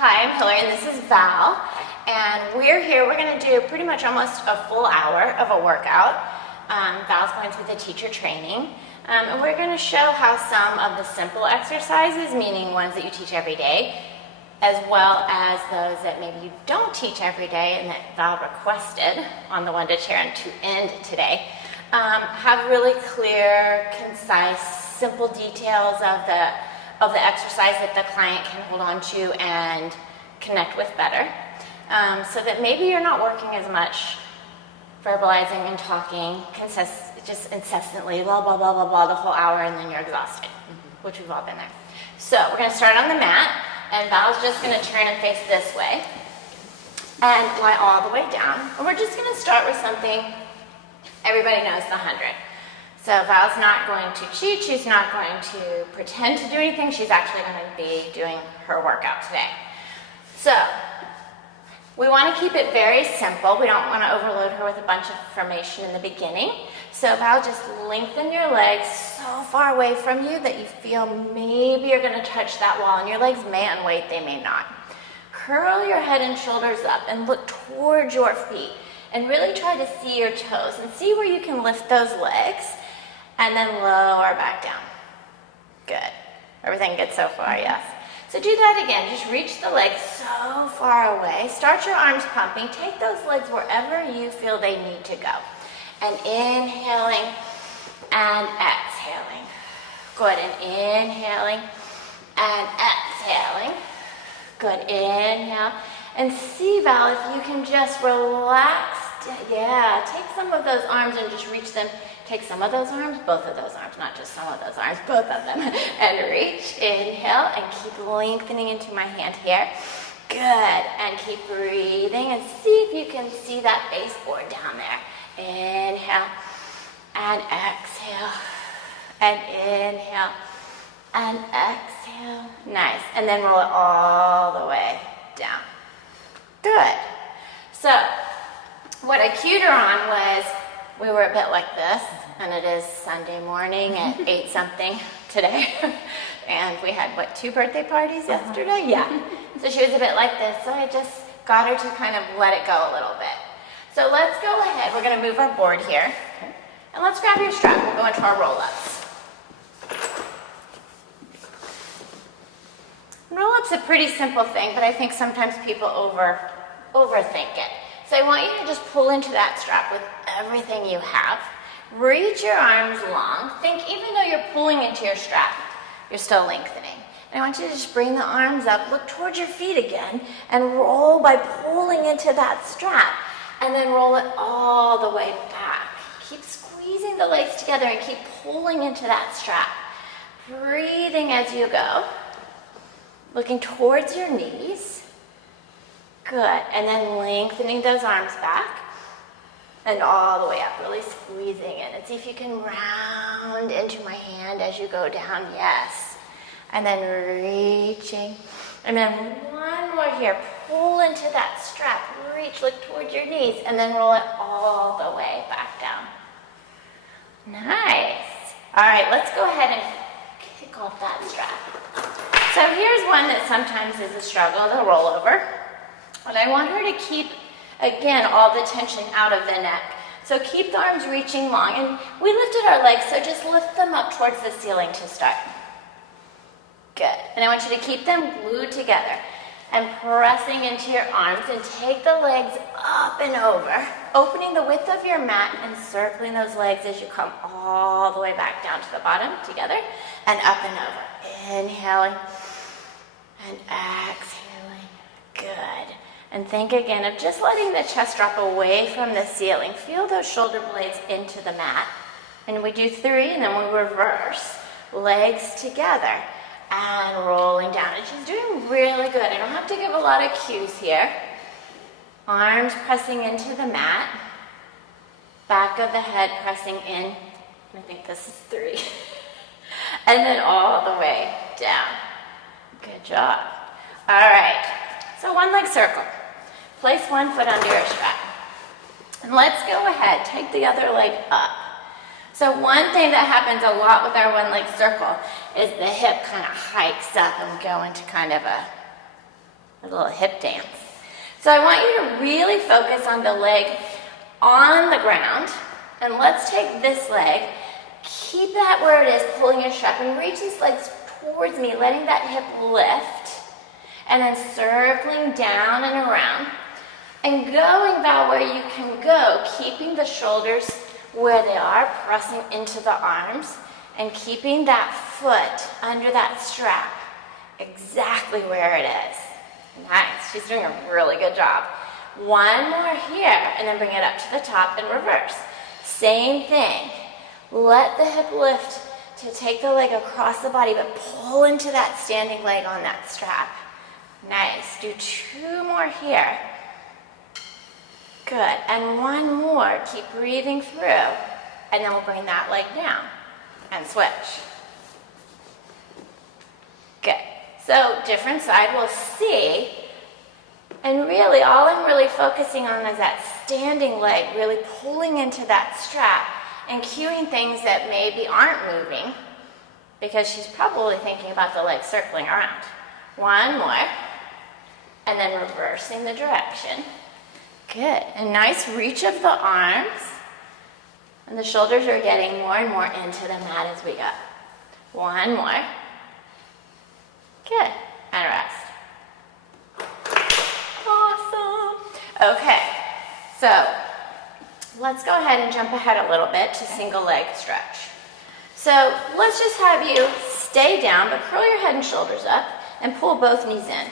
Hi, I'm Hillary and this is Val, and we're here. We're going to do pretty much almost a full hour of a workout. Val's going through the teacher training, and we're going to show how some of the simple exercises, meaning ones that you teach every day, as well as those that maybe you don't teach every day and that Val requested on the one to chair and to end today, have really clear, concise, simple details of the exercise that the client can hold on to and connect with better, so that maybe you're not working as much verbalizing and talking just incessantly, blah, blah, blah, blah, blah, the whole hour, and then you're exhausted, which we've all been there. So we're going to start on the mat, and Val's just going to turn and face this way and lie all the way down. And we're just going to start with something everybody knows, the 100. So Val's not going to cheat, she's not going to pretend to do anything, she's actually going to be doing her workout today. So, we want to keep it very simple. We don't want to overload her with a bunch of information in the beginning. So Val, just lengthen your legs so far away from you that you feel maybe you're going to touch that wall, and your legs may unweight, they may not. Curl your head and shoulders up and look towards your feet, and really try to see your toes and see where you can lift those legs. And then lower back down. Good. Everything good so far, yes. So do that again. Just reach the legs so far away. Start your arms pumping. Take those legs wherever you feel they need to go. And inhaling and exhaling. Good. And inhaling and exhaling. Good. Inhale. And see, Val, if you can just relax. Yeah, take some of those arms and just reach them. Take some of those arms, both of those arms, not just some of those arms, both of them. And reach, inhale, and keep lengthening into my hand here. Good, and keep breathing, and see if you can see that baseboard down there. Inhale, and exhale, and inhale, and exhale. Nice, and then roll it all the way down. Good. So, what I cued her on was, we were a bit like this, and it is Sunday morning at 8 something today. And we had, what, 2 birthday parties yesterday? Yeah. So she was a bit like this, so I just got her to kind of let it go a little bit. So let's go ahead. We're going to move our board here. And let's grab your strap. We'll go into our roll-ups. Roll-up's a pretty simple thing, but I think sometimes people overthink it. So I want you to just pull into that strap with everything you have. Reach your arms long. Think even though you're pulling into your strap, you're still lengthening. And I want you to just bring the arms up, look towards your feet again, and roll by pulling into that strap. And then roll it all the way back. Keep squeezing the legs together and keep pulling into that strap. Breathing as you go. Looking towards your knees. Good, and then lengthening those arms back and all the way up, really squeezing it. And see if you can round into my hand as you go down, yes. And then reaching, and then one more here. Pull into that strap, reach, look towards your knees, and then roll it all the way back down. Nice. All right, let's go ahead and kick off that strap. So here's one that sometimes is a struggle, the rollover. And I want her to keep, again, all the tension out of the neck. So keep the arms reaching long. And we lifted our legs, so just lift them up towards the ceiling to start. Good. And I want you to keep them glued together and pressing into your arms, and take the legs up and over, opening the width of your mat and circling those legs as you come all the way back down to the bottom together and up and over. Inhaling and exhaling. Good. And think again of just letting the chest drop away from the ceiling. Feel those shoulder blades into the mat. And we do 3, and then we reverse. Legs together and rolling down. And she's doing really good. I don't have to give a lot of cues here. Arms pressing into the mat. Back of the head pressing in. I think this is 3. And then all the way down. Good job. All right. So one leg circle. Place one foot under your strap. And let's go ahead, take the other leg up. So one thing that happens a lot with our one leg circle is the hip kind of hikes up and we go into kind of a a little hip dance. So I want you to really focus on the leg on the ground. And let's take this leg, keep that where it is, pulling your strap, and reach these legs towards me, letting that hip lift, and then circling down and around. And going, Val, where you can go, keeping the shoulders where they are, pressing into the arms, and keeping that foot under that strap exactly where it is. Nice, she's doing a really good job. One more here, and then bring it up to the top and reverse. Same thing. Let the hip lift to take the leg across the body, but pull into that standing leg on that strap. Nice. Do 2 more here. Good. And one more. Keep breathing through. And then we'll bring that leg down and switch. Good. So different side, we'll see. And really, all I'm really focusing on is that standing leg, really pulling into that strap and cueing things that maybe aren't moving, because she's probably thinking about the leg circling around. One more, and then reversing the direction. Good. A nice reach of the arms, and the shoulders are getting more and more into the mat as we go. One more. Good. And rest. Okay, so let's go ahead and jump ahead a little bit to single leg stretch. So let's just have you stay down, but curl your head and shoulders up and pull both knees in.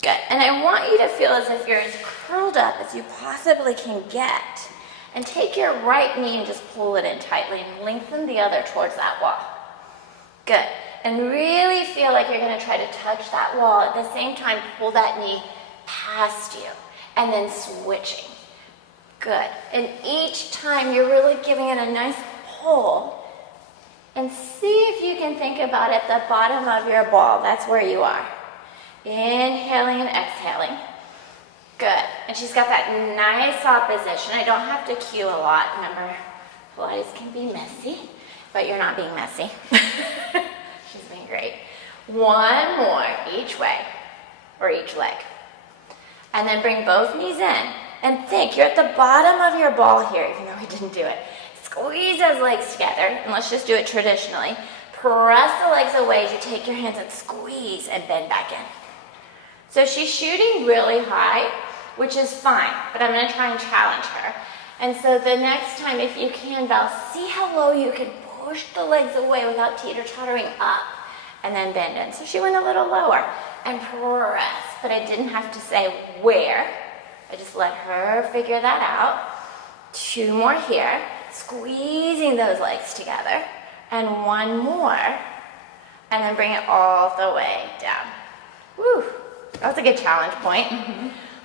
Good, and I want you to feel as if you're as curled up as you possibly can get. And take your right knee and just pull it in tightly and lengthen the other towards that wall. Good, and really feel like you're gonna try to touch that wall. At the same time, pull that knee past you. And then switching. Good. And each time you're really giving it a nice pull. And see if you can think about at the bottom of your ball. That's where you are. Inhaling and exhaling. Good. And she's got that nice opposition. I don't have to cue a lot. Remember, Pilates can be messy, but you're not being messy. She's being great. One more each way, or each leg. And then bring both knees in. And think, you're at the bottom of your ball here, even though we didn't do it. Squeeze those legs together, and let's just do it traditionally. Press the legs away as you take your hands and squeeze and bend back in. So she's shooting really high, which is fine, but I'm gonna try and challenge her. And so the next time, if you can, Val, see how low you can push the legs away without teeter-tottering up, and then bend in. So she went a little lower, and press. But I didn't have to say where. I just let her figure that out. 2 more here, squeezing those legs together. And one more, and then bring it all the way down. Woo, that was a good challenge point.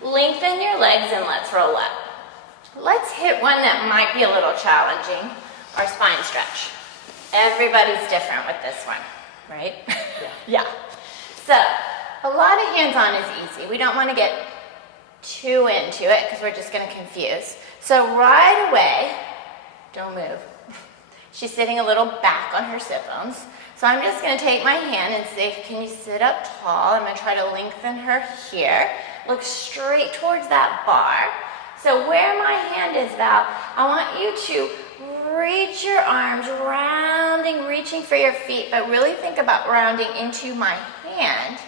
Lengthen your legs and let's roll up. Let's hit one that might be a little challenging, our spine stretch. Everybody's different with this one, right? Yeah. So, a lot of hands-on is easy. We don't want to get too into it because we're just going to confuse. So right away, don't move. She's sitting a little back on her sit bones. So I'm just going to take my hand and say, can you sit up tall? I'm going to try to lengthen her here. Look straight towards that bar. So where my hand is, Val, I want you to reach your arms, rounding, reaching for your feet, but really think about rounding into my hand.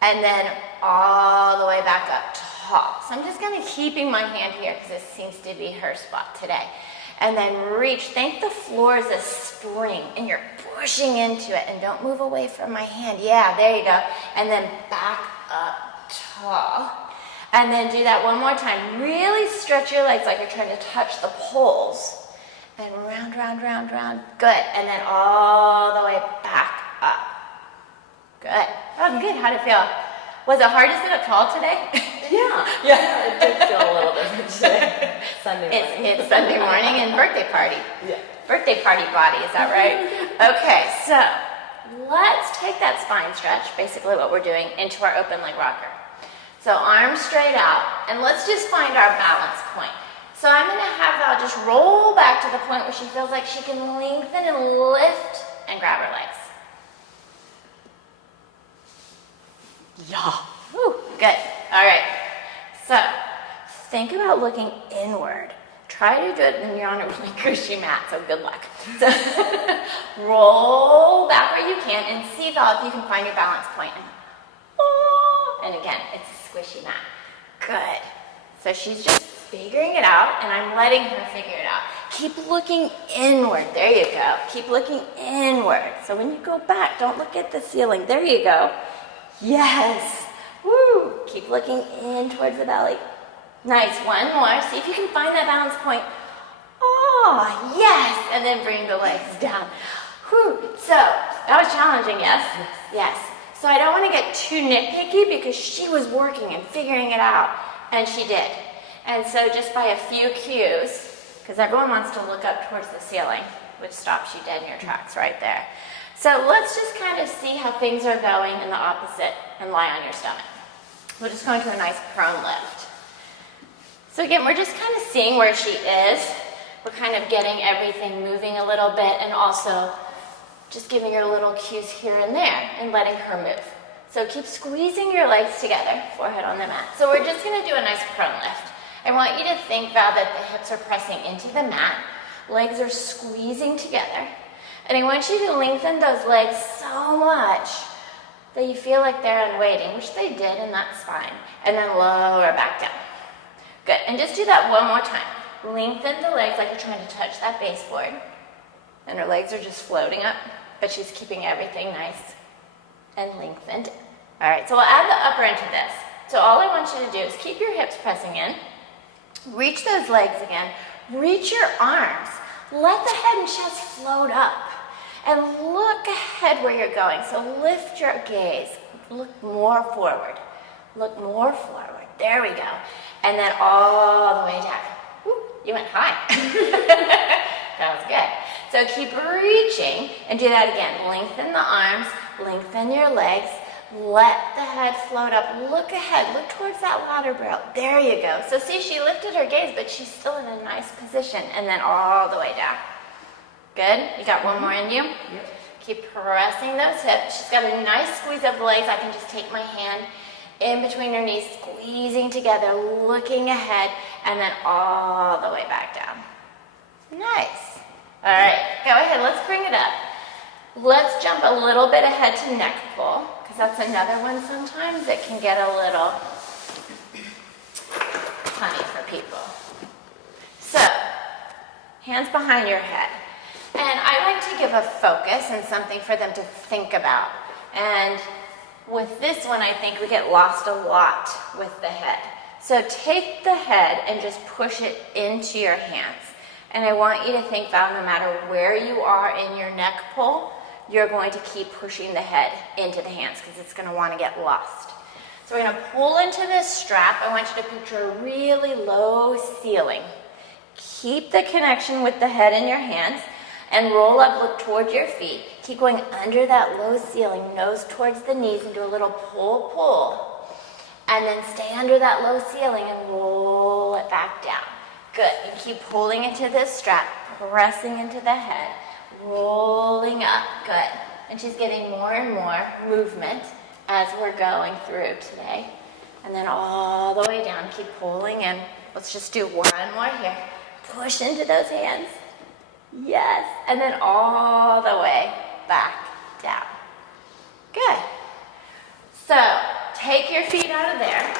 And then all the way back up tall. So I'm just going to keeping my hand here because this seems to be her spot today. And then reach. Think the floor is a spring and you're pushing into it. And don't move away from my hand. Yeah, there you go. And then back up tall. And then do that one more time. Really stretch your legs like you're trying to touch the poles. And round, round, round, round. Good. And then all the way back up. Good. Oh, good. How'd it feel? Was it hard to sit up tall today? Yeah, it did feel a little different today. Sunday morning. It's Sunday morning and birthday party. Yeah. Birthday party body, is that right? Okay, so let's take that spine stretch, basically what we're doing, into our open leg rocker. So arms straight out, and let's just find our balance point. So I'm going to have Val just roll back to the point where she feels like she can lengthen and lift and grab her legs. Yeah. Woo, good. All right. So think about looking inward. Try to do it when you're on a really cushy mat, so good luck. So roll back where you can and see, Val, if you can find your balance point. And again, it's a squishy mat. Good. So she's just figuring it out, and I'm letting her figure it out. Keep looking inward. There you go. Keep looking inward. So when you go back, don't look at the ceiling. There you go. Yes. Woo. Keep looking in towards the belly. Nice. One more. See if you can find that balance point. Oh, yes. And then bring the legs down. Whew. So that was challenging, yes? Yes. So I don't want to get too nitpicky because she was working and figuring it out, and she did. And so just by a few cues, because everyone wants to look up towards the ceiling, which stops you dead in your tracks right there. So let's just kind of see how things are going in the opposite and lie on your stomach. We'll just go into a nice prone lift. So again, we're just kind of seeing where she is. We're kind of getting everything moving a little bit and also just giving her little cues here and there and letting her move. So keep squeezing your legs together, forehead on the mat. So we're just gonna do a nice prone lift. I want you to think, Val, that the hips are pressing into the mat, legs are squeezing together, and I want you to lengthen those legs so much that you feel like they're unweighting, which they did, and that's fine. And then lower back down. Good, and just do that one more time. Lengthen the legs like you're trying to touch that baseboard, and her legs are just floating up, but she's keeping everything nice and lengthened. All right, so we'll add the upper into this. So all I want you to do is keep your hips pressing in, reach those legs again, reach your arms, let the head and chest float up, and look ahead where you're going. So lift your gaze, look more forward, there we go. And then all the way down. Woo, you went high. That was good. So keep reaching and do that again. Lengthen the arms, lengthen your legs, let the head float up. Look ahead, look towards that water barrel. There you go. So see, she lifted her gaze, but she's still in a nice position. And then all the way down. Good? You got one more in you? Yep. Keep pressing those hips. She's got a nice squeeze of the legs. I can just take my hand in between her knees, squeezing together, looking ahead, and then all the way back down. Nice. All right, go ahead, let's bring it up. Let's jump a little bit ahead to neck pull, because that's another one sometimes that can get a little funny for people. So, hands behind your head. And I like to give a focus and something for them to think about. And with this one, I think we get lost a lot with the head. So take the head and just push it into your hands. And I want you to think, Val, no matter where you are in your neck pull, you're going to keep pushing the head into the hands because it's going to want to get lost. So we're going to pull into this strap. I want you to picture a really low ceiling. Keep the connection with the head in your hands and roll up, look towards your feet. Keep going under that low ceiling, nose towards the knees, and do a little pull, pull. And then stay under that low ceiling and roll it back down. Good, and keep pulling into this strap, pressing into the head, rolling up, good. And she's getting more and more movement as we're going through today. And then all the way down, keep pulling in. Let's just do one more here. Push into those hands. Yes, and then all the way back down. Good. So, take your feet out of there.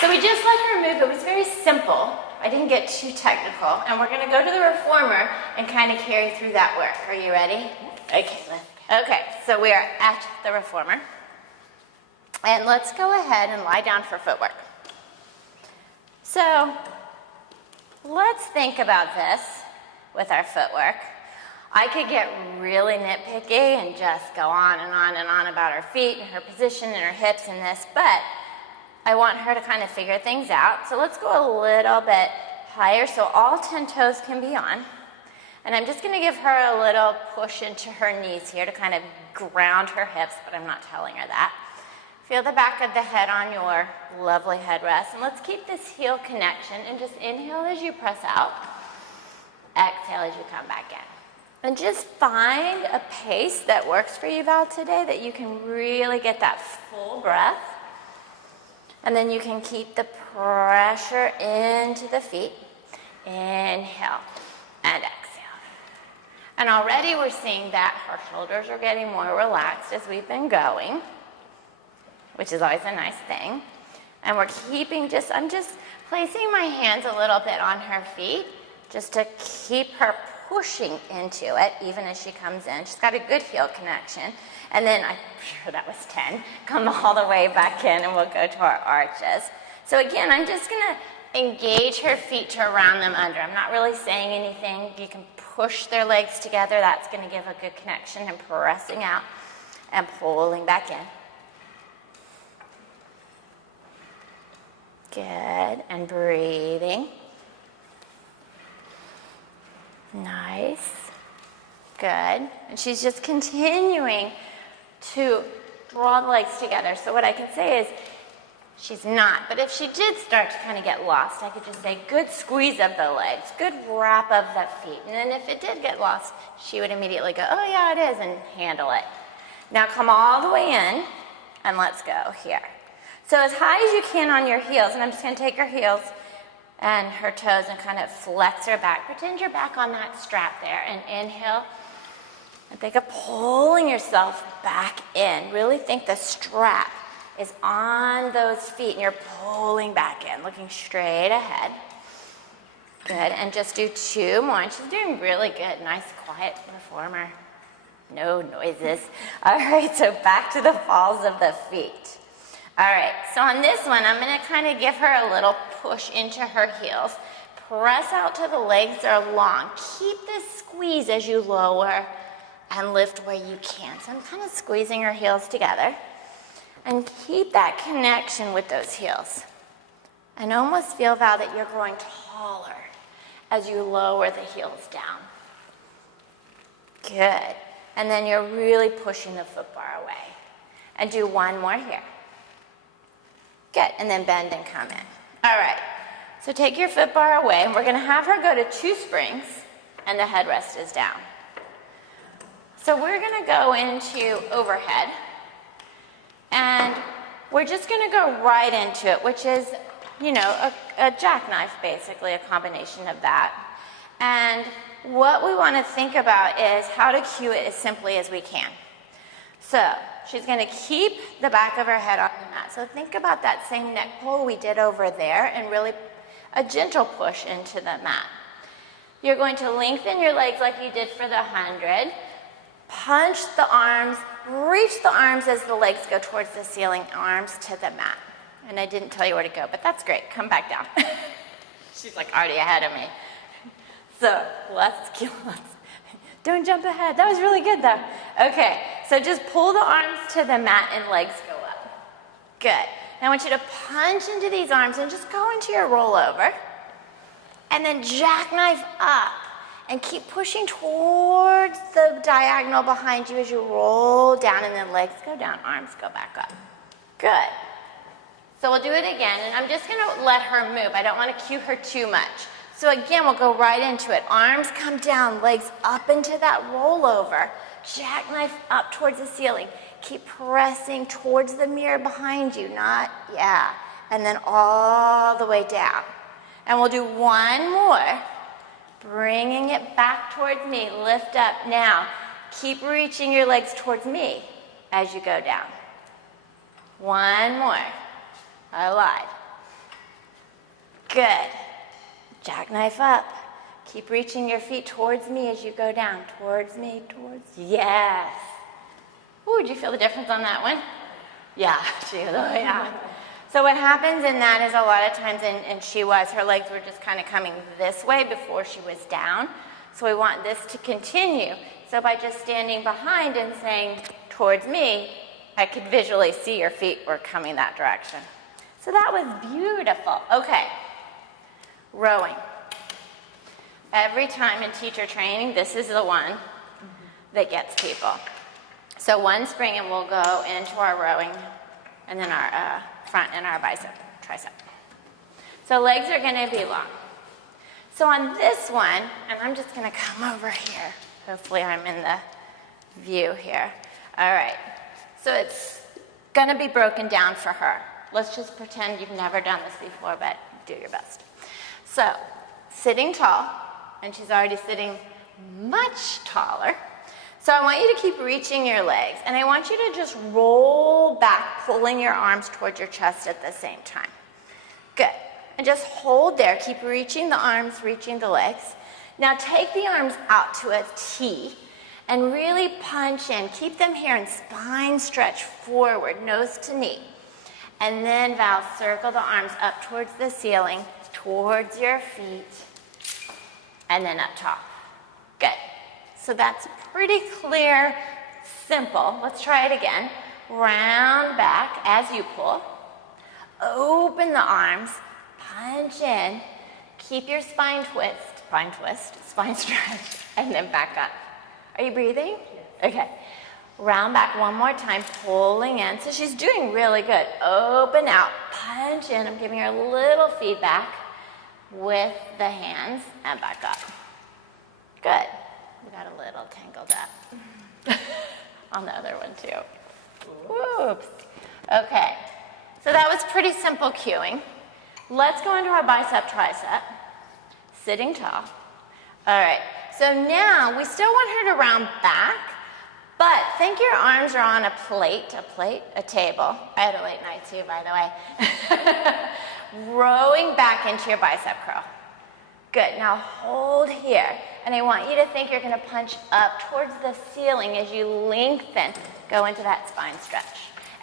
So we just let her move. It was very simple. I didn't get too technical. And we're going to go to the reformer and kind of carry through that work. Are you ready? Okay, so we are at the reformer. And let's go ahead and lie down for footwork. So, let's think about this with our footwork. I could get really nitpicky and just go on and on and on about her feet and her position and her hips and this, but I want her to kind of figure things out. So let's go a little bit higher so all 10 toes can be on. And I'm just going to give her a little push into her knees here to kind of ground her hips, but I'm not telling her that. Feel the back of the head on your lovely headrest. And let's keep this heel connection and just inhale as you press out. Exhale as you come back in. And just find a pace that works for you, Val, today, that you can really get that full breath. And then you can keep the pressure into the feet. Inhale and exhale. And already we're seeing that our shoulders are getting more relaxed as we've been going, which is always a nice thing. And we're keeping I'm just placing my hands a little bit on her feet just to keep her pushing into it even as she comes in. She's got a good heel connection. And then, I'm sure that was 10, come all the way back in and we'll go to our arches. So again, I'm just gonna engage her feet to round them under. I'm not really saying anything. You can push their legs together. That's gonna give a good connection and pressing out and pulling back in. Good, and breathing. Nice, good. And she's just continuing to draw the legs together. So what I can say is, she's not, but if she did start to kind of get lost, I could just say, good squeeze of the legs, good wrap of the feet. And then if it did get lost, she would immediately go, oh yeah, it is, and handle it. Now come all the way in, and let's go here. So as high as you can on your heels, and I'm just gonna take her heels and her toes and kind of flex her back. Pretend you're back on that strap there, and inhale. And think of pulling yourself back in. Really think the strap is on those feet and you're pulling back in, looking straight ahead. Good, and just do 2 more. And she's doing really good. Nice, quiet performer. No noises. All right, so back to the balls of the feet. All right, so on this one, I'm gonna kind of give her a little push into her heels. Press out till the legs are long. Keep this squeeze as you lower and lift where you can. So I'm kind of squeezing her heels together. And keep that connection with those heels. And almost feel, Val, that you're growing taller as you lower the heels down. Good. And then you're really pushing the foot bar away. And do 1 more here. Good, and then bend and come in. All right, so take your foot bar away, and we're gonna have her go to 2 springs, and the headrest is down. So we're gonna go into overhead, and we're just gonna go right into it, which is, you know, a jackknife, basically, a combination of that. And what we wanna think about is how to cue it as simply as we can. So she's gonna keep the back of her head on the mat. So think about that same neck pull we did over there and really a gentle push into the mat. You're going to lengthen your legs like you did for the 100. Punch the arms, reach the arms as the legs go towards the ceiling, arms to the mat. And I didn't tell you where to go, but that's great. Come back down. She's like already ahead of me. So let's don't jump ahead. That was really good though. Okay, so just pull the arms to the mat and legs go up. Good. Now I want you to punch into these arms and just go into your rollover. And then jackknife up and keep pushing towards the diagonal behind you as you roll down, and then legs go down, arms go back up. Good. So we'll do it again, and I'm just gonna let her move. I don't wanna cue her too much. So again, we'll go right into it. Arms come down, legs up into that rollover. Jackknife up towards the ceiling. Keep pressing towards the mirror behind you, and then all the way down. And we'll do 1 more. Bringing it back towards me, lift up. Now, keep reaching your legs towards me as you go down. 1 more. I lied. Good. Jackknife up. Keep reaching your feet towards me as you go down. Towards me, yes. Ooh, did you feel the difference on that one? Yeah, yeah. So what happens in that is a lot of times, and her legs were just kind of coming this way before she was down. So we want this to continue. So by just standing behind and saying, towards me, I could visually see your feet were coming that direction. So that was beautiful. Okay, rowing. Every time in teacher training, this is the one that gets people. So 1 spring and we'll go into our rowing and then our front and our tricep. So legs are gonna be long. So on this one, and I'm just gonna come over here. Hopefully I'm in the view here. All right, so it's gonna be broken down for her. Let's just pretend you've never done this before, but do your best. So, sitting tall, and she's already sitting much taller. So I want you to keep reaching your legs, and I want you to just roll back, pulling your arms towards your chest at the same time. Good. And just hold there. Keep reaching the arms, reaching the legs. Now take the arms out to a T and really punch in. Keep them here and spine stretch forward, nose to knee. And then, Val, circle the arms up towards the ceiling, towards your feet, and then up top. Good. So that's pretty clear, simple. Let's try it again. Round back as you pull. Open the arms, punch in, keep your spine stretch, and then back up. Are you breathing? Yes. Okay. Round back one more time, pulling in. So she's doing really good. Open out, punch in. I'm giving her a little feedback with the hands, and back up. Good. We got a little tangled up on the other one too. Whoops. Okay. So that was pretty simple cueing. Let's go into our bicep tricep. Sitting tall. All right. So now we still want her to round back, but think your arms are on a table. I had a late night too, by the way. Rowing back into your bicep curl. Good. Now hold here. And I want you to think you're going to punch up towards the ceiling as you lengthen. Go into that spine stretch.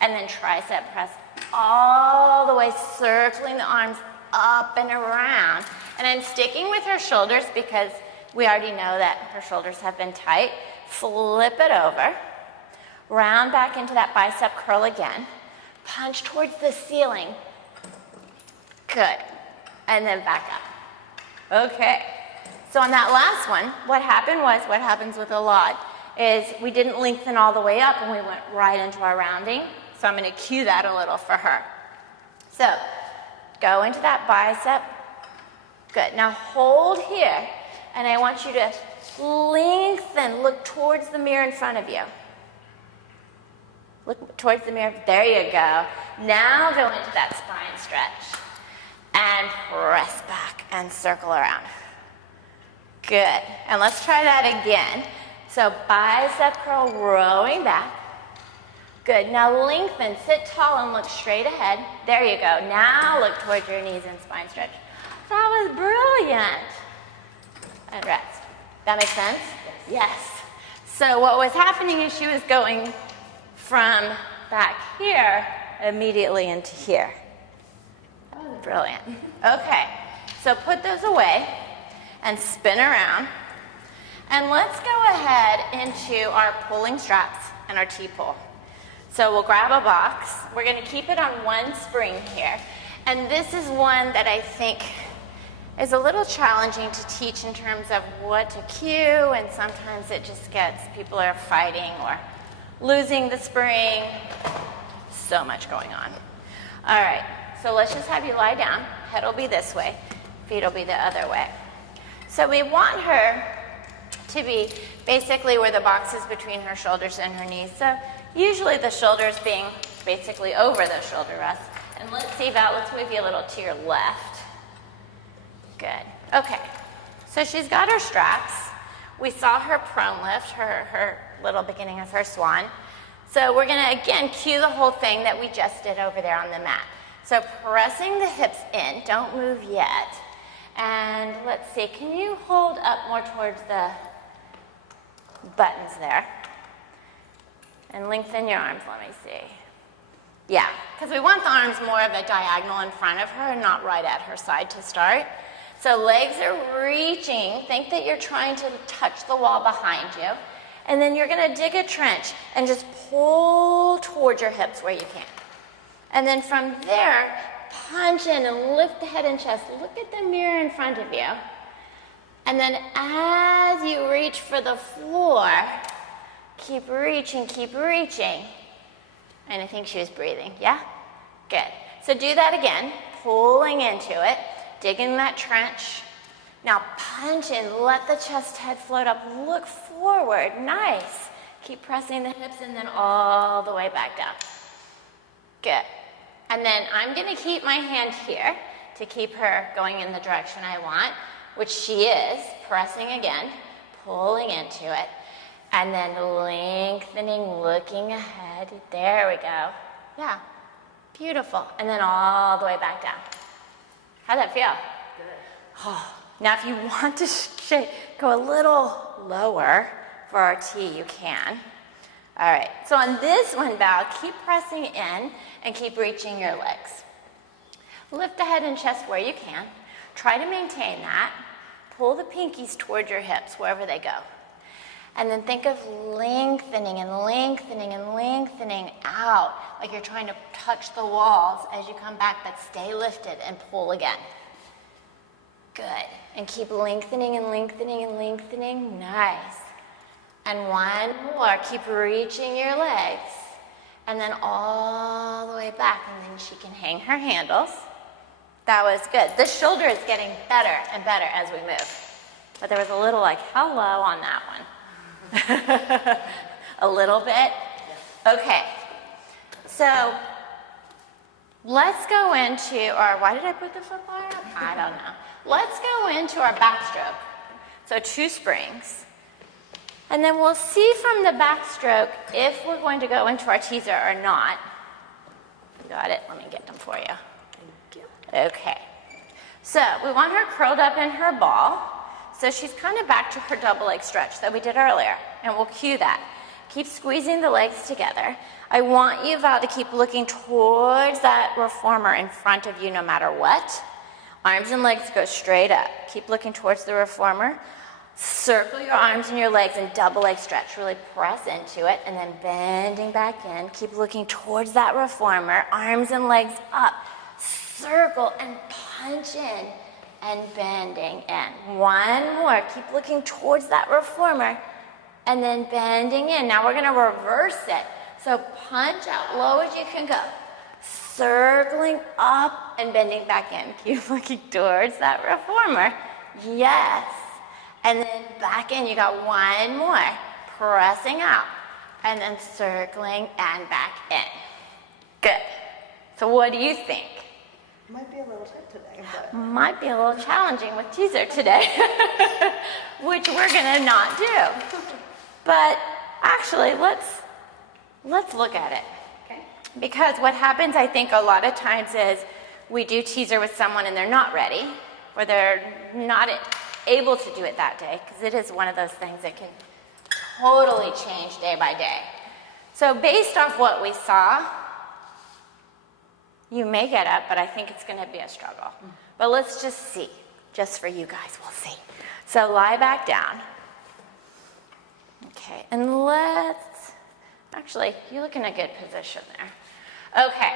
And then tricep press all the way, circling the arms up and around. And I'm sticking with her shoulders because we already know that her shoulders have been tight. Flip it over. Round back into that bicep curl again. Punch towards the ceiling. Good. And then back up. Okay. So on that last one, what happens with a lot, is we didn't lengthen all the way up and we went right into our rounding. So I'm going to cue that a little for her. So go into that bicep. Good. Now hold here. And I want you to lengthen. Look towards the mirror in front of you. Look towards the mirror. There you go. Now go into that spine stretch. And press back and circle around. Good. And let's try that again. So bicep curl, rowing back. Good. Now lengthen. Sit tall and look straight ahead. There you go. Now look towards your knees and spine stretch. That was brilliant. And rest. That makes sense? Yes. So what was happening is she was going from back here immediately into here. That was brilliant. Okay. So put those away and spin around. And let's go ahead into our pulling straps and our T-pull. So we'll grab a box. We're going to keep it on one spring here. And this is one that I think is a little challenging to teach in terms of what to cue, and sometimes it just gets, people are fighting or losing the spring. So much going on. All right, so let's just have you lie down. Head will be this way, feet will be the other way. So we want her to be basically where the box is between her shoulders and her knees. So usually the shoulders being basically over the shoulder rest. And let's see, Val, let's move you a little to your left. Good. Okay. So she's got her straps. We saw her prone lift, her little beginning of her swan. So we're going to, again, cue the whole thing that we just did over there on the mat. So pressing the hips in. Don't move yet. And let's see. Can you hold up more towards the buttons there? And lengthen your arms. Let me see. Yeah, because we want the arms more of a diagonal in front of her and not right at her side to start. So legs are reaching. Think that you're trying to touch the wall behind you. And then you're going to dig a trench and just pull towards your hips where you can. And then from there, punch in and lift the head and chest. Look at the mirror in front of you. And then as you reach for the floor, keep reaching, keep reaching. And I think she was breathing, yeah? Good. So do that again, pulling into it, digging that trench. Now punch in, let the chest head float up, look forward. Nice. Keep pressing the hips and then all the way back down. Good. And then I'm going to keep my hand here to keep her going in the direction I want, which she is, pressing again, pulling into it, and then lengthening, looking ahead. There we go. Yeah. Beautiful. And then all the way back down. How'd that feel? Good. Oh. Now, if you want to go a little lower for our T, you can. All right. So on this one, Val, keep pressing in and keep reaching your legs. Lift the head and chest where you can. Try to maintain that. Pull the pinkies toward your hips, wherever they go. And then think of lengthening and lengthening and lengthening out, like you're trying to touch the walls as you come back, but stay lifted and pull again. Good. And keep lengthening and lengthening and lengthening. Nice. And one more. Keep reaching your legs. And then all the way back. And then she can hang her handles. That was good. The shoulder is getting better and better as we move. But there was a little like hello on that one. A little bit? Okay. So let's go into our, why did I put the foot bar up? I don't know. Let's go into our backstroke. So 2 springs. And then we'll see from the backstroke if we're going to go into our teaser or not. Got it? Let me get them for you. Thank you. Okay. So we want her curled up in her ball. So she's kind of back to her double leg stretch that we did earlier. And we'll cue that. Keep squeezing the legs together. I want you, Val, to keep looking towards that reformer in front of you no matter what. Arms and legs go straight up. Keep looking towards the reformer. Circle your arms and your legs and double leg stretch. Really press into it and then bending back in. Keep looking towards that reformer. Arms and legs up. Circle and punch in and bending in. One more. Keep looking towards that reformer and then bending in. Now we're going to reverse it. So punch out low as you can go. Circling up and bending back in. Keep looking towards that reformer. Yes. And then back in. You got one more. Pressing out. And then circling and back in. Good. So what do you think? Might be a little tight today, but... Might be a little challenging with teaser today. Which we're going to not do. But actually, let's look at it. Because what happens, I think, a lot of times is we do teaser with someone and they're not ready, or they're not able to do it that day, because it is one of those things that can totally change day by day. So based off what we saw, you may get up, but I think it's going to be a struggle. But let's just see. Just for you guys, we'll see. So lie back down. Okay, and actually, you look in a good position there. Okay,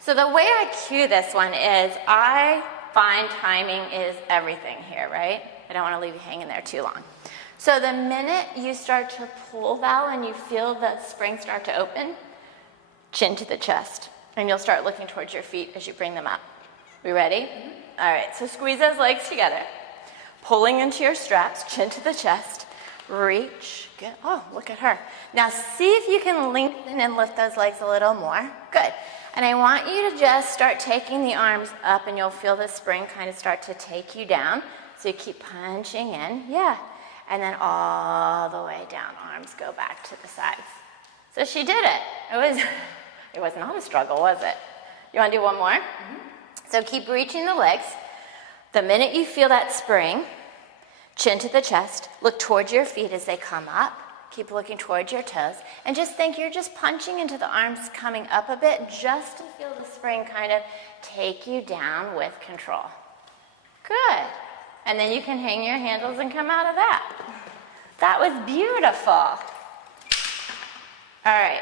so the way I cue this one is I find timing is everything here, right? I don't want to leave you hanging there too long. So the minute you start to pull, Val, and you feel the spring start to open, chin to the chest, and you'll start looking towards your feet as you bring them up. We ready? All right, so squeeze those legs together. Pulling into your straps, chin to the chest, reach. Good. Oh, look at her. Now see if you can lengthen and lift those legs a little more. Good. And I want you to just start taking the arms up, and you'll feel the spring kind of start to take you down. So you keep punching in. Yeah. And then all the way down. Arms go back to the sides. So she did it. It was not a struggle, was it? You want to do one more? So keep reaching the legs. The minute you feel that spring, chin to the chest, look towards your feet as they come up. Keep looking towards your toes. And just think you're just punching into the arms coming up a bit just to feel the spring kind of take you down with control. Good. And then you can hang your handles and come out of that. That was beautiful. All right.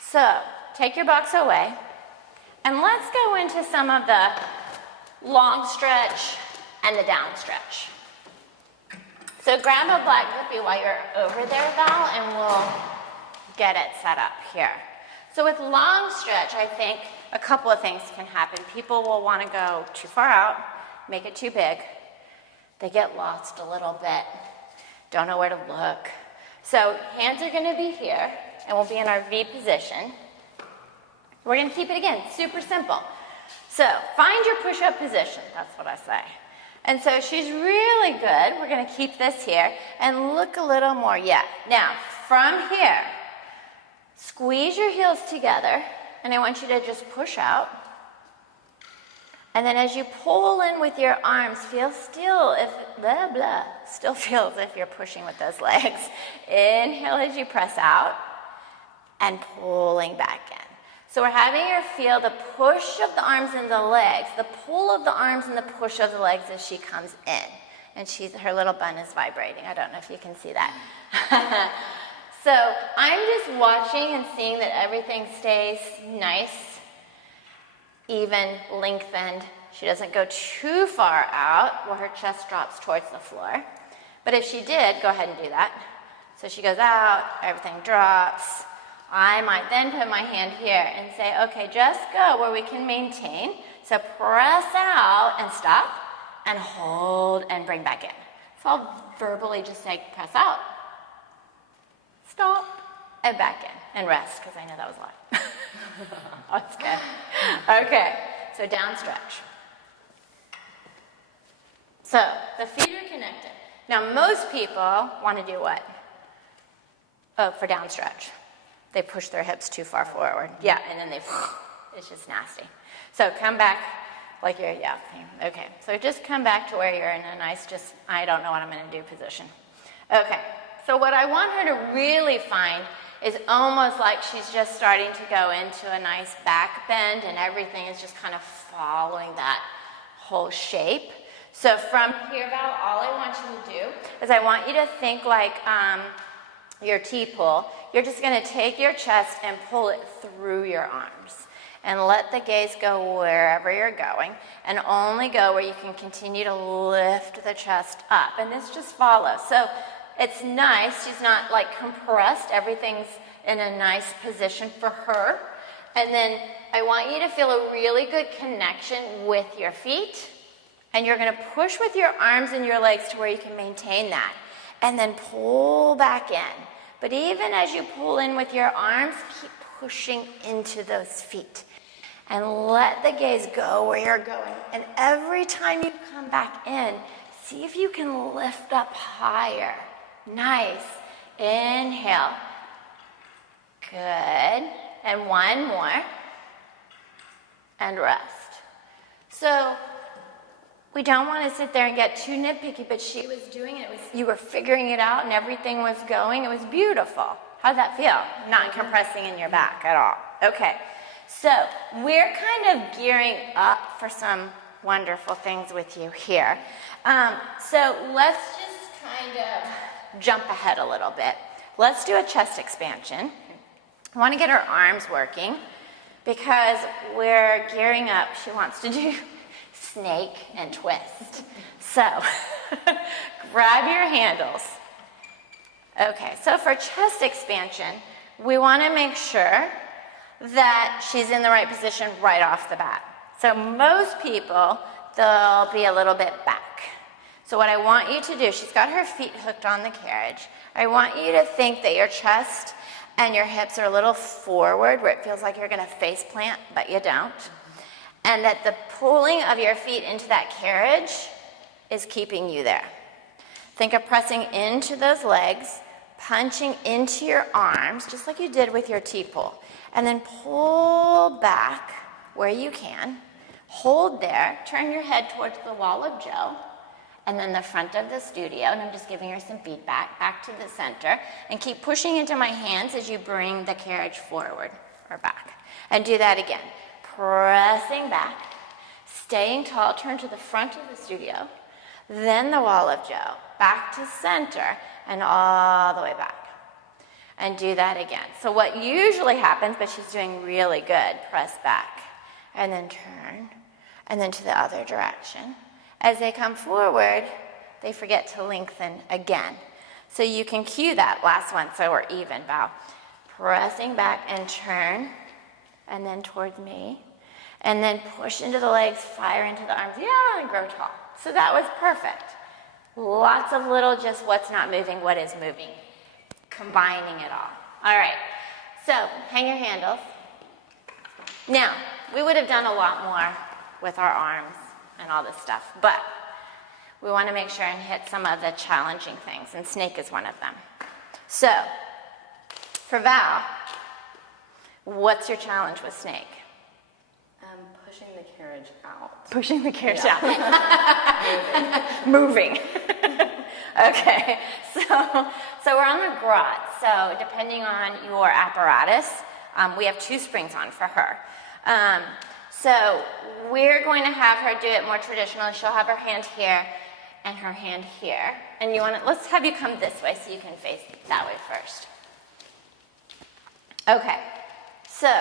So take your box away. And let's go into some of the long stretch and the down stretch. So grab a black grippy while you're over there, Val, and we'll get it set up here. So with long stretch, I think a couple of things can happen. People will want to go too far out, make it too big. They get lost a little bit. don't know where to look. So hands are gonna be here, and we'll be in our V position. We're gonna keep it again, super simple. So find your push-up position, that's what I say. And so she's really good. We're gonna keep this here and look a little more yet. Now, from here, squeeze your heels together, and I want you to just push out. And then as you pull in with your arms, feel still if, blah, blah, still feels if you're pushing with those legs. Inhale as you press out and pulling back in. So we're having her feel the push of the arms and the legs, the pull of the arms and the push of the legs as she comes in. And her little bun is vibrating. I don't know if you can see that. So I'm just watching and seeing that everything stays nice, even, lengthened. She doesn't go too far out where her chest drops towards the floor. But if she did, go ahead and do that. So she goes out, everything drops. I might then put my hand here and say, okay, just go where we can maintain. So press out and stop, and hold and bring back in. So I'll verbally just say, press out, stop, and back in, and rest, because I know that was a lot. That's good. Okay, so down stretch. So the feet are connected. Now most people want to do what? Oh, for down stretch. They push their hips too far forward. Yeah, and then it's just nasty. So come back like you're, yeah, okay. So just come back to where you're in a nice, just, I don't know what I'm gonna do position. Okay, so what I want her to really find is almost like she's just starting to go into a nice back bend, and everything is just kind of following that whole shape. So from here, Val, all I want you to do is I want you to think like your T-pull. You're just gonna take your chest and pull it through your arms. And let the gaze go wherever you're going, and only go where you can continue to lift the chest up. And this just follows. So it's nice, she's not like compressed, everything's in a nice position for her. And then I want you to feel a really good connection with your feet, and you're gonna push with your arms and your legs to where you can maintain that. And then pull back in. But even as you pull in with your arms, keep pushing into those feet. And let the gaze go where you're going. And every time you come back in, see if you can lift up higher. Nice. Inhale. Good. And one more. And rest. So we don't want to sit there and get too nitpicky, but she was doing it. You were figuring it out and everything was going. It was beautiful. How'd that feel? Not compressing in your back at all. Okay. So we're kind of gearing up for some wonderful things with you here. So let's just kind of jump ahead a little bit. Let's do a chest expansion. I want to get her arms working because we're gearing up. She wants to do snake and twist. So grab your handles. Okay, so for chest expansion, we want to make sure that she's in the right position right off the bat. So most people, they'll be a little bit back. So what I want you to do, she's got her feet hooked on the carriage. I want you to think that your chest and your hips are a little forward where it feels like you're gonna face plant, but you don't. And that the pulling of your feet into that carriage is keeping you there. Think of pressing into those legs, punching into your arms, just like you did with your T-pull. And then pull back where you can. Hold there, turn your head towards the wall of Joe, and then the front of the studio, and I'm just giving her some feedback, back to the center, and keep pushing into my hands as you bring the carriage forward or back. And do that again. Pressing back, staying tall, turn to the front of the studio, then the wall of Joe, back to center, and all the way back. And do that again. So what usually happens, but she's doing really good, press back, and then turn, and then to the other direction. As they come forward, they forget to lengthen again. So you can cue that last one, so we're even, bow. Pressing back and turn, and then towards me, and then push into the legs, fire into the arms, yeah, and grow tall. So that was perfect. Lots of little just what's not moving, what is moving. Combining it all. All right, so hang your handles. Now, we would have done a lot more with our arms and all this stuff, but we want to make sure and hit some of the challenging things, and snake is one of them. So, for Val, what's your challenge with snake? Pushing the carriage out. Pushing the carriage out. Moving. Okay, so we're on the grot. So depending on your apparatus, we have 2 springs on for her. So we're going to have her do it more traditionally. She'll have her hand here and her hand here. And let's have you come this way so you can face that way first. Okay, so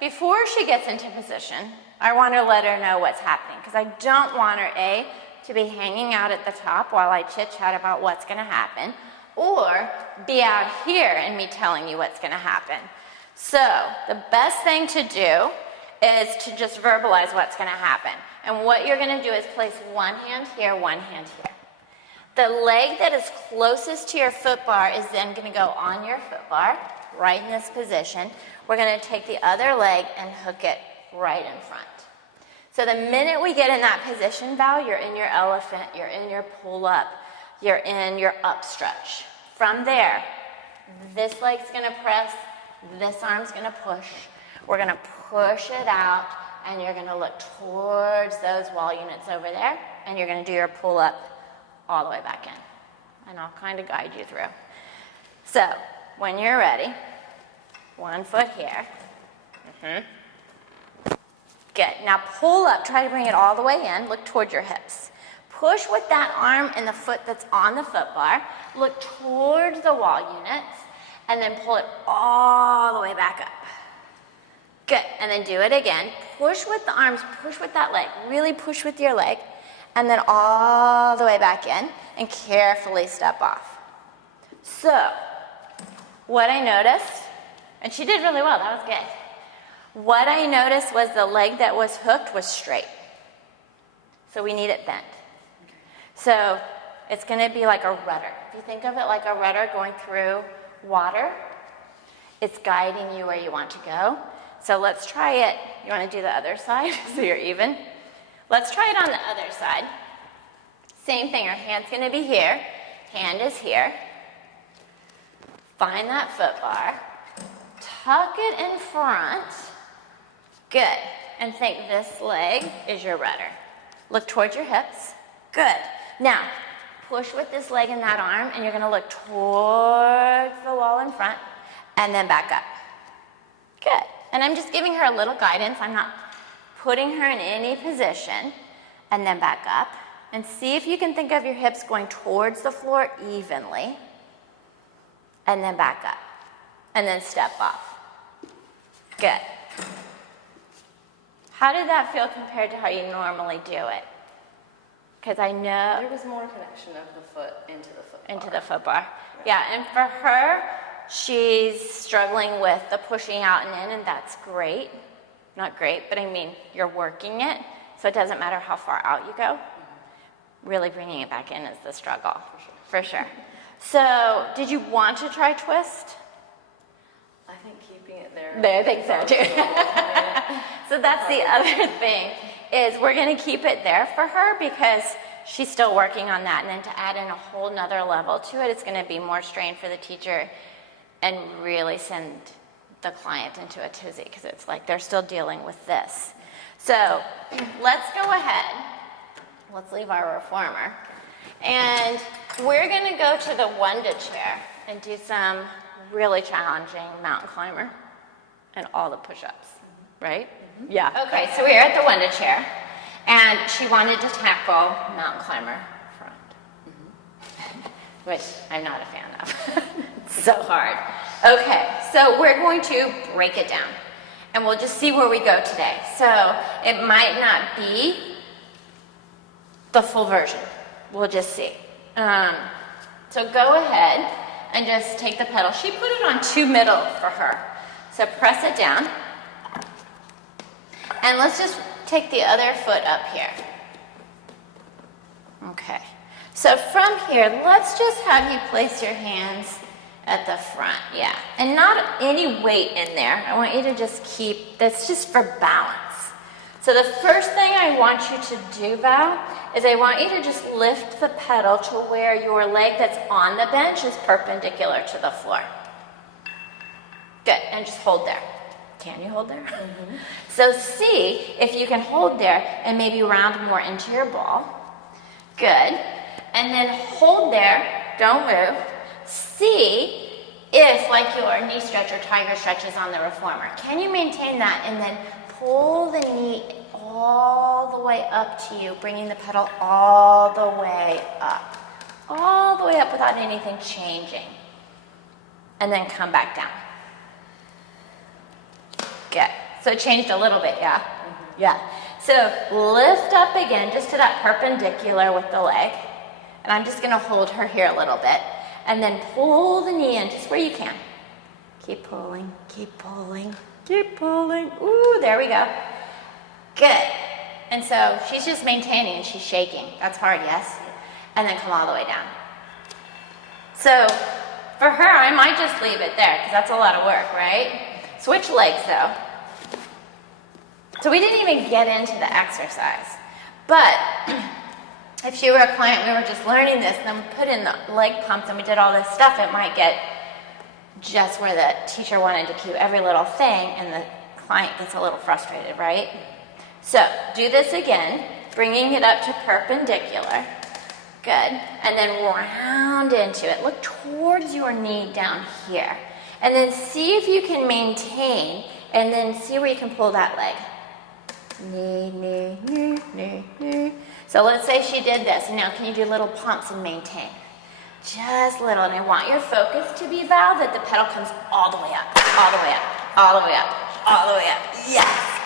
before she gets into position, I want to let her know what's happening because I don't want her, to be hanging out at the top while I chit-chat about what's going to happen, or be out here and me telling you what's going to happen. So the best thing to do is to just verbalize what's going to happen. And what you're going to do is place one hand here, one hand here. The leg that is closest to your foot bar is then going to go on your foot bar, right in this position. We're going to take the other leg and hook it right in front. So the minute we get in that position, Val, you're in your elephant, you're in your pull-up, you're in your up stretch. From there, this leg's going to press, this arm's going to push. We're going to push it out, and you're going to look towards those wall units over there, and you're going to do your pull-up all the way back in. And I'll kind of guide you through. So when you're ready, one foot here. Good. Now pull up. Try to bring it all the way in. Look towards your hips. Push with that arm and the foot that's on the foot bar. Look towards the wall units. And then pull it all the way back up. Good. And then do it again. Push with the arms. Push with that leg. Really push with your leg. And then all the way back in. And carefully step off. So, what I noticed, and she did really well. That was good. What I noticed was the leg that was hooked was straight. So we need it bent. So it's going to be like a rudder. If you think of it like a rudder going through water, it's guiding you where you want to go. So let's try it. You want to do the other side so you're even? Let's try it on the other side. Same thing. Our hand's going to be here. Hand is here. Find that foot bar. Tuck it in front. Good. And think this leg is your rudder. Look towards your hips. Good. Now, push with this leg and that arm, and you're going to look towards the wall in front, and then back up. Good. And I'm just giving her a little guidance. I'm not putting her in any position. And then back up. And see if you can think of your hips going towards the floor evenly. And then back up. And then step off. Good. How did that feel compared to how you normally do it? Because I know... There was more connection of the foot into the foot bar. Into the foot bar. Yeah, and for her, she's struggling with the pushing out and in, and that's great. Not great, but I mean, you're working it, so it doesn't matter how far out you go. Really bringing it back in is the struggle. For sure. So, did you want to try twist? I think keeping it there. I think so too. So that's the other thing, is we're going to keep it there for her because she's still working on that. And then to add in a whole nother level to it, it's going to be more strain for the teacher and really send the client into a tizzy because it's like they're still dealing with this. So let's go ahead. Let's leave our reformer. And we're going to go to the Wunda chair and do some really challenging mountain climber and all the push-ups, right? Mm-hmm. Yeah. Okay, so we're at the Wunda chair, and she wanted to tackle mountain climber front, which I'm not a fan of. It's so hard. Okay, so we're going to break it down, and we'll just see where we go today. So it might not be the full version. We'll just see. So go ahead and just take the pedal. She put it on 2 middle for her. So press it down. And let's just take the other foot up here. Okay. So from here, let's just have you place your hands at the front, yeah. And not any weight in there. I want you to just keep, that's just for balance. So the first thing I want you to do, Val, is I want you to just lift the pedal to where your leg that's on the bench is perpendicular to the floor. Good, and just hold there. Can you hold there? Mm-hmm. So see if you can hold there and maybe round more into your ball. Good. And then hold there, don't move. See if, like your knee stretch or tiger stretch is on the reformer. Can you maintain that and then pull the knee all the way up to you, bringing the pedal all the way up. All the way up without anything changing. And then come back down. Good. So it changed a little bit, yeah? Mm-hmm. Yeah. So lift up again, just to that perpendicular with the leg. And I'm just gonna hold her here a little bit. And then pull the knee in just where you can. Keep pulling, keep pulling, keep pulling. Ooh, there we go. Good. And so she's just maintaining and she's shaking. That's hard, yes? And then come all the way down. So for her, I might just leave it there because that's a lot of work, right? Switch legs though. So we didn't even get into the exercise. But if she were a client, we were just learning this, and then we put in the leg pumps and we did all this stuff, it might get just where the teacher wanted to cue every little thing and the client gets a little frustrated, right? So do this again, bringing it up to perpendicular. Good. And then round into it. Look towards your knee down here. And then see if you can maintain, and then see where you can pull that leg. Knee, knee, knee, knee, knee. So let's say she did this. Now can you do little pumps and maintain? Just little. And I want your focus to be, Val, that the pedal comes all the way up, all the way up, all the way up, all the way up. Yes.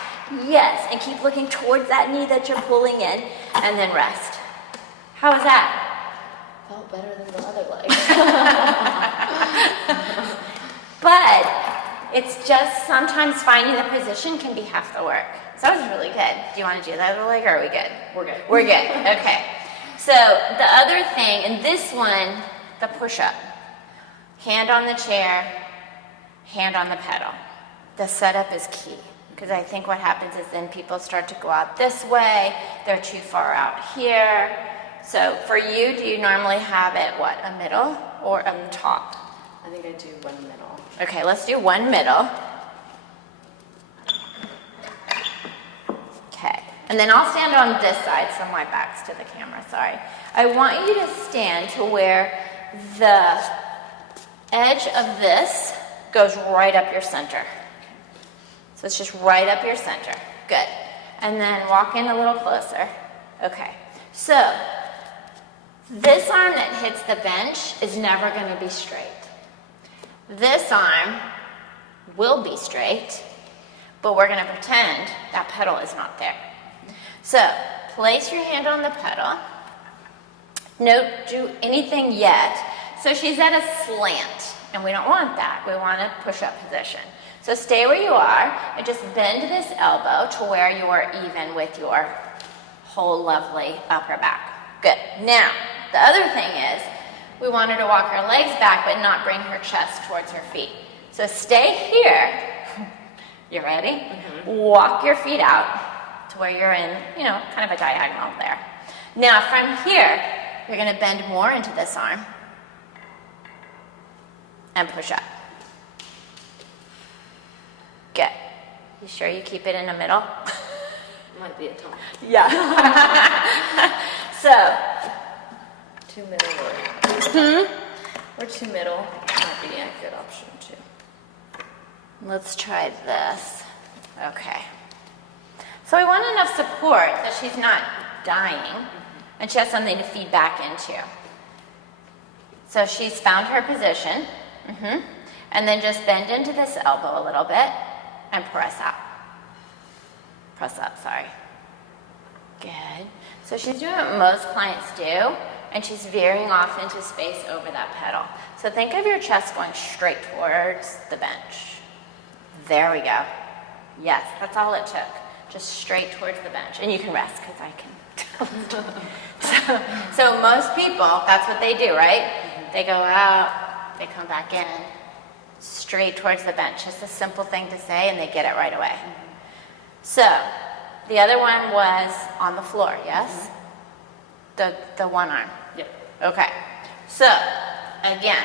Yes. And keep looking towards that knee that you're pulling in, and then rest. How was that? Felt better than the other leg. But it's just sometimes finding the position can be half the work. So that was really good. Do you want to do that other leg, or are we good? We're good. We're good. Okay. So the other thing, and this one, the push-up. Hand on the chair, hand on the pedal. The setup is key, because I think what happens is then people start to go out this way. They're too far out here. So for you, do you normally have it, what, a middle or on the top? I think I do one middle. Okay, let's do one middle. Okay, and then I'll stand on this side so my back's to the camera, sorry. I want you to stand to where the edge of this goes right up your center. So it's just right up your center. Good. And then walk in a little closer. Okay, so this arm that hits the bench is never going to be straight. This arm will be straight, but we're going to pretend that pedal is not there. So place your hand on the pedal. Don't do anything yet. So she's at a slant, and we don't want that. We want a push-up position. So stay where you are and just bend this elbow to where you are even with your whole lovely upper back. Good. Now, the other thing is we want her to walk her legs back but not bring her chest towards her feet. So stay here. You ready? Mm-hmm. Walk your feet out to where you're in, kind of a diagonal there. Now from here, you're going to bend more into this arm and push up. Good. You sure you keep it in the middle? Might be a tone. Yeah. So, Two middle or two middle might be a good option too. let's try this. Okay. So I want enough support that she's not dying and she has something to feed back into. So she's found her position. And then just bend into this elbow a little bit and press out. Press up, sorry. Good. So she's doing what most clients do, and she's veering off into space over that pedal. So think of your chest going straight towards the bench. There we go. Yes, that's all it took. Just straight towards the bench. And you can rest, because I can. So most people, that's what they do, right? They go out, they come back in, straight towards the bench. Just a simple thing to say, and they get it right away. So, the other one was on the floor, yes? The one arm. Yep. Okay. So, again,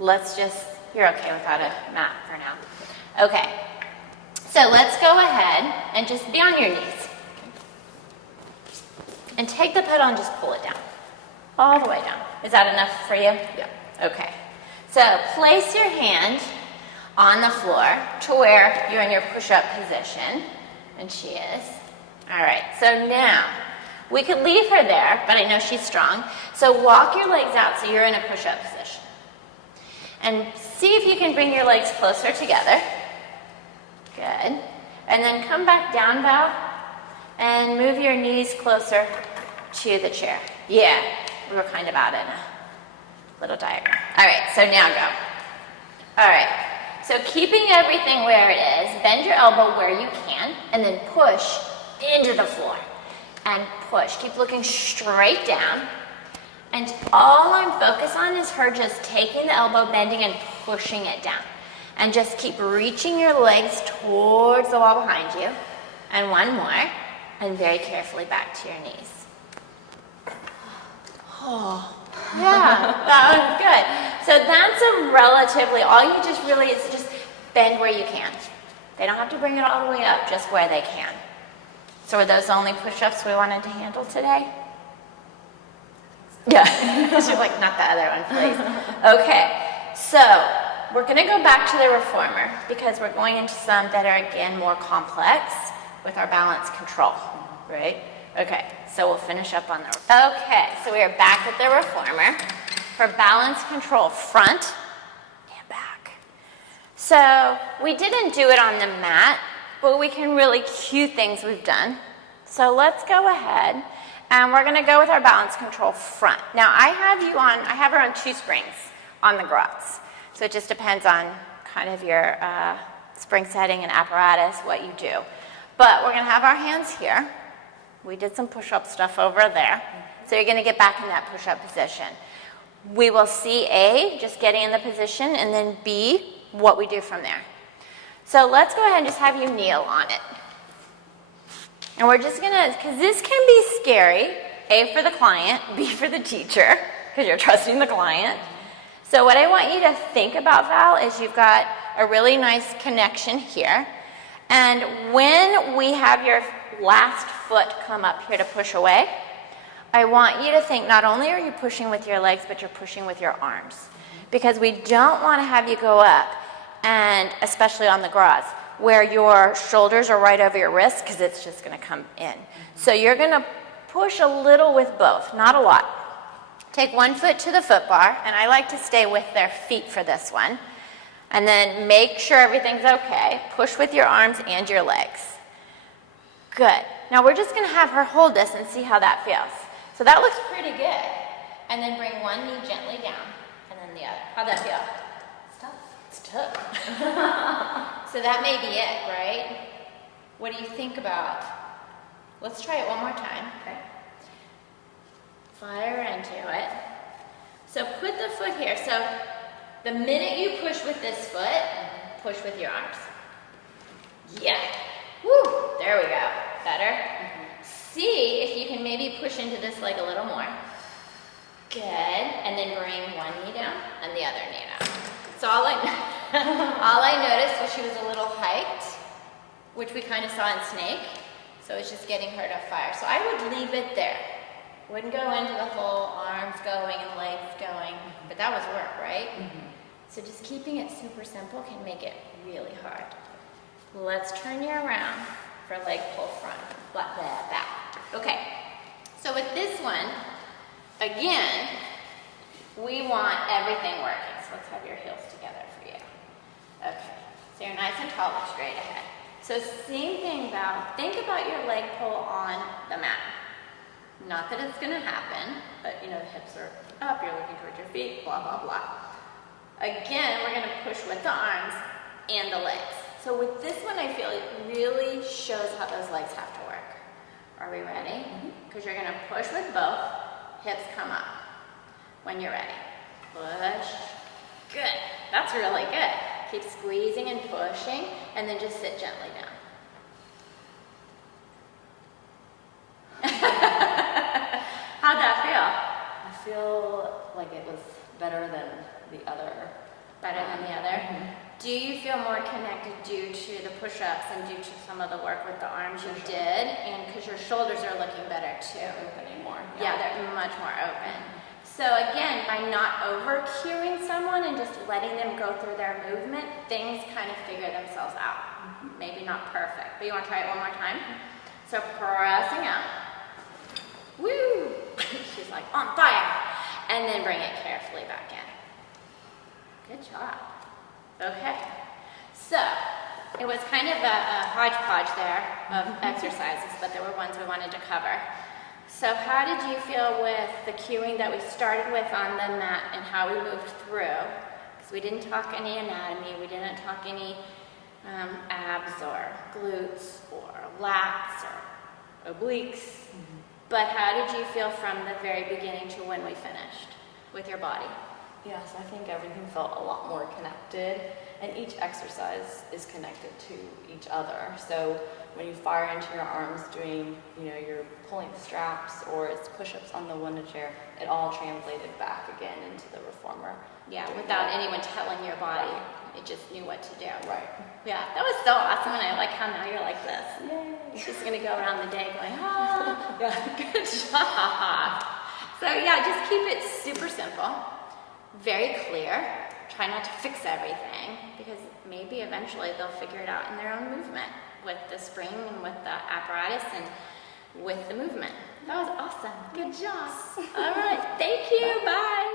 let's just, you're okay without a mat for now. Okay. So let's go ahead and just be on your knees. And take the pedal and just pull it down. All the way down. Is that enough for you? Yeah. Okay. So place your hand on the floor to where you're in your push-up position. And she is. All right. So now, we could leave her there, but I know she's strong. So walk your legs out so you're in a push-up position. And see if you can bring your legs closer together. Good. And then come back down, Val, and move your knees closer to the chair. Yeah, we were kind of out in a little diagram. All right, so now go. All right, so keeping everything where it is, bend your elbow where you can, and then push into the floor. And push. Keep looking straight down. And all I'm focused on is her just taking the elbow, bending, and pushing it down. And just keep reaching your legs towards the wall behind you. And one more. And very carefully back to your knees. Oh, yeah, that was good. So that's a relatively, all you just really is just bend where you can. They don't have to bring it all the way up, just where they can. So are those the only push-ups we wanted to handle today? Yeah. She's like, not the other one, please. Okay, so we're going to go back to the reformer because we're going into some that are, again, more complex with our balance control, right? Okay, so we'll finish up on the... Okay, so we are back with the reformer for balance control front and back. So we didn't do it on the mat, but we can really cue things we've done. So let's go ahead and we're going to go with our balance control front. Now I have her on 2 springs on the grots. So it just depends on kind of your spring setting and apparatus, what you do. But we're going to have our hands here. We did some push-up stuff over there. So you're going to get back in that push-up position. We will see A, just getting in the position, and then B, what we do from there. So let's go ahead and just have you kneel on it. And we're just gonna, because this can be scary, A for the client, B for the teacher, because you're trusting the client. So what I want you to think about, Val, is you've got a really nice connection here. And when we have your last foot come up here to push away, I want you to think not only are you pushing with your legs, but you're pushing with your arms. Because we don't want to have you go up, and especially on the grots, where your shoulders are right over your wrists, because it's just going to come in. So you're going to push a little with both, not a lot. Take one foot to the foot bar, and I like to stay with their feet for this one. And then make sure everything's okay. Push with your arms and your legs. Good. Now we're just going to have her hold this and see how that feels. So that looks pretty good. And then bring one knee gently down, and then the other. How'd that feel? It's tough. It's tough. So that may be it, right? What do you think about? Let's try it one more time. Okay. Fire into it. So put the foot here. So the minute you push with this foot, push with your arms. Yeah. Woo. There we go. Better. See if you can maybe push into this leg a little more. Good. And then bring one knee down and the other knee down. So all I noticed was she was a little hiked, which we kind of saw in Snake. So it's just getting her to fire. So I would leave it there. Wouldn't go into the whole arms going and legs going, but that was work, right? So just keeping it super simple can make it really hard. Let's turn you around for leg pull front, back. Okay, so with this one, again, we want everything working. So let's have your heels together for you. Okay, so you're nice and tall, look straight ahead. So same thing, Val, think about your leg pull on the mat. Not that it's gonna happen, but you know, the hips are up, you're looking towards your feet, blah, blah, blah. Again, we're gonna push with the arms and the legs. So with this one, I feel it really shows how those legs have to work. Are we ready? Because you're gonna push with both, hips come up when you're ready. Push, good, that's really good. Keep squeezing and pushing, and then just sit gently down. How'd that feel? I feel like it was better than the other. Better than the other? Do you feel more connected due to the push-ups and due to some of the work with the arms you did? And because your shoulders are looking better too. Opening more. Yeah, they're much more open. So again, by not over-cueing someone and just letting them go through their movement, things kind of figure themselves out. Maybe not perfect, but you want to try it one more time? So pressing out. Woo! She's like on fire. And then bring it carefully back in. Good job. Okay. So it was kind of a hodgepodge there of exercises, but there were ones we wanted to cover. So how did you feel with the cueing that we started with on the mat and how we moved through? Because we didn't talk any anatomy, we didn't talk any abs or glutes or lats or obliques. But how did you feel from the very beginning to when we finished with your body? Yes, I think everything felt a lot more connected, and each exercise is connected to each other. So when you fire into your arms doing, you're pulling straps or it's push-ups on the window chair, it all translated back again into the reformer. Yeah, without anyone telling your body, it just knew what to do. Right. Yeah, that was so awesome, and I like how now you're like this. Yay. You're just gonna go around the day going, yeah, good job. So yeah, just keep it super simple, very clear. Try not to fix everything, because maybe eventually they'll figure it out in their own movement with the spring and with the apparatus and with the movement. That was awesome. Good job. All right, thank you. Bye.